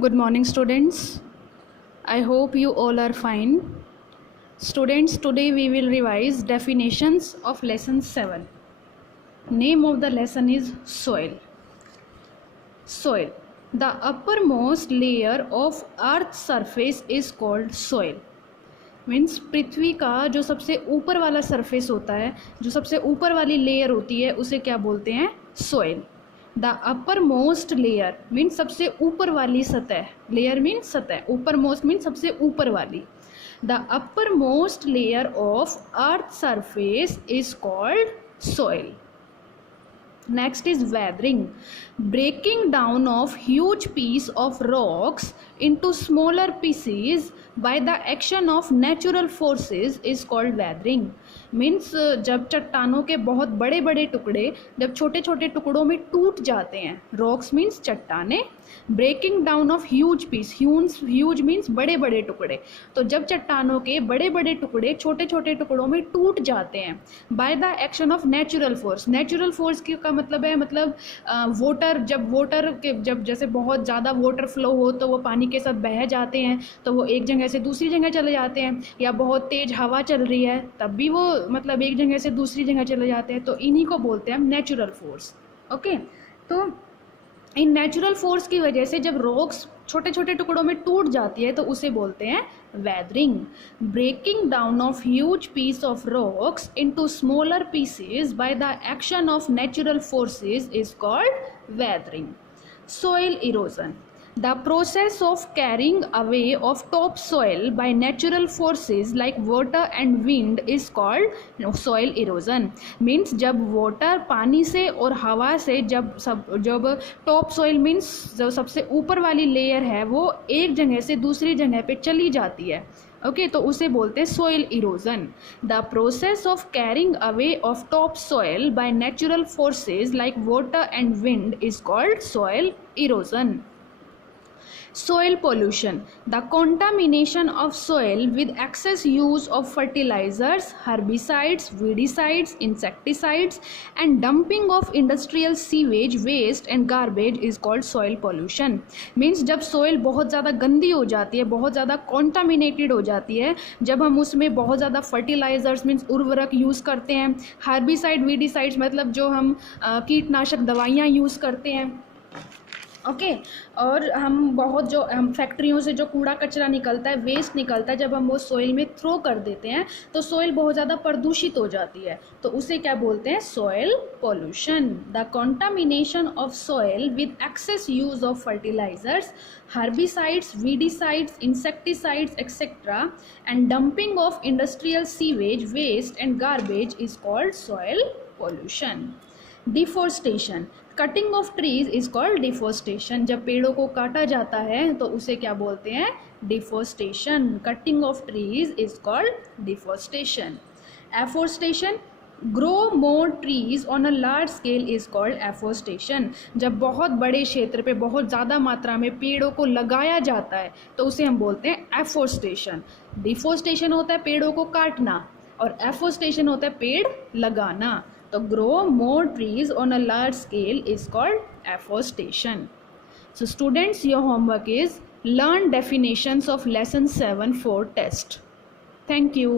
Good morning, students. I hope you all are fine. Students, today we will revise definitions of lesson 7. Name of the lesson is soil. Soil. The uppermost layer of earth's surface is called soil. Means पृथ्वी का जो सबसे ऊपर वाला surface होता है, जो सबसे ऊपर वाली लेयर होती है, उसे क्या बोलते हैं? Soil. The upper most layer means सबसे ऊपर वाली सतह. लेयर मीन्स सतह, ऊपर मोस्ट मीन्स सबसे ऊपर वाली. The upper most layer of earth surface is called soil. Next is weathering. Breaking down of huge piece of rocks into smaller pieces by the action of natural forces is called weathering. Means जब चट्टानों के बहुत बड़े बड़े टुकड़े जब छोटे छोटे टुकड़ों में टूट जाते हैं. रॉक्स मीन्स चट्टाने. Breaking down of huge piece. Huge means बड़े बड़े टुकड़े. तो जब चट्टानों के बड़े बड़े टुकड़े छोटे छोटे टुकड़ों में टूट जाते हैं bye the action of natural force. Natural force का मतलब है जब जैसे बहुत ज़्यादा वाटर फ्लो हो तो वो पानी के साथ बह जाते हैं, तो वो एक जगह से दूसरी जगह चले जाते हैं. या बहुत तेज़ हवा चल रही है तब भी वो एक जगह से दूसरी जगह चले जाते हैं. तो इन्हीं को बोलते हैं हम नेचुरल फोर्स. ओके, तो इन नेचुरल फोर्स की वजह से जब रॉक्स छोटे छोटे टुकड़ों में टूट जाती है तो उसे बोलते हैं weathering. Breaking down of huge piece of rocks into smaller pieces by the action of natural forces is called weathering. Soil erosion. The process of carrying away of topsoil by natural forces like water and wind is called soil erosion. Means जब water पानी से और हवा से जब topsoil means जो सबसे ऊपर वाली layer है वो एक जगह से दूसरी जगह पे चली जाती है. ओके, तो उसे बोलते हैं soil erosion. The process of carrying away of top soil by natural forces like water and wind is called soil erosion. Soil pollution. The contamination of soil with excess use of fertilizers, herbicides, weedicides, insecticides and dumping of industrial sewage waste and garbage is called soil pollution. Means जब soil बहुत ज़्यादा गंदी हो जाती है, बहुत ज़्यादा contaminated हो जाती है, जब हम उसमें बहुत ज़्यादा fertilizers मीन्स उर्वरक यूज़ करते हैं, herbicide, weedicides मतलब जो हम कीटनाशक दवाइयाँ यूज़ करते हैं. ओके, और हम फैक्ट्रियों से जो कूड़ा कचरा निकलता है, वेस्ट निकलता है, जब हम वो सोइल में थ्रो कर देते हैं तो सोइल बहुत ज़्यादा प्रदूषित हो जाती है. तो उसे क्या बोलते हैं? Soil pollution. The contamination of soil with excess use of fertilisers, herbicides, weedicides, insecticides, etc. and dumping of industrial sewage waste and garbage is called soil pollution. Deforestation. Cutting of trees is called deforestation. जब पेड़ों को काटा जाता है तो उसे क्या बोलते हैं? Deforestation. Cutting of trees is called deforestation. Afforestation. Grow more trees on a large scale is called afforestation. जब बहुत बड़े क्षेत्र पे बहुत ज़्यादा मात्रा में पेड़ों को लगाया जाता है तो उसे हम बोलते हैं एफोरेस्टेशन. डिफोरेस्टेशन होता है पेड़ों को काटना और एफोरेस्टेशन होता है पेड़ लगाना. तो grow more trees on a large scale is called afforestation. So students, your homework is learn definitions of lesson 7 for test. Thank you.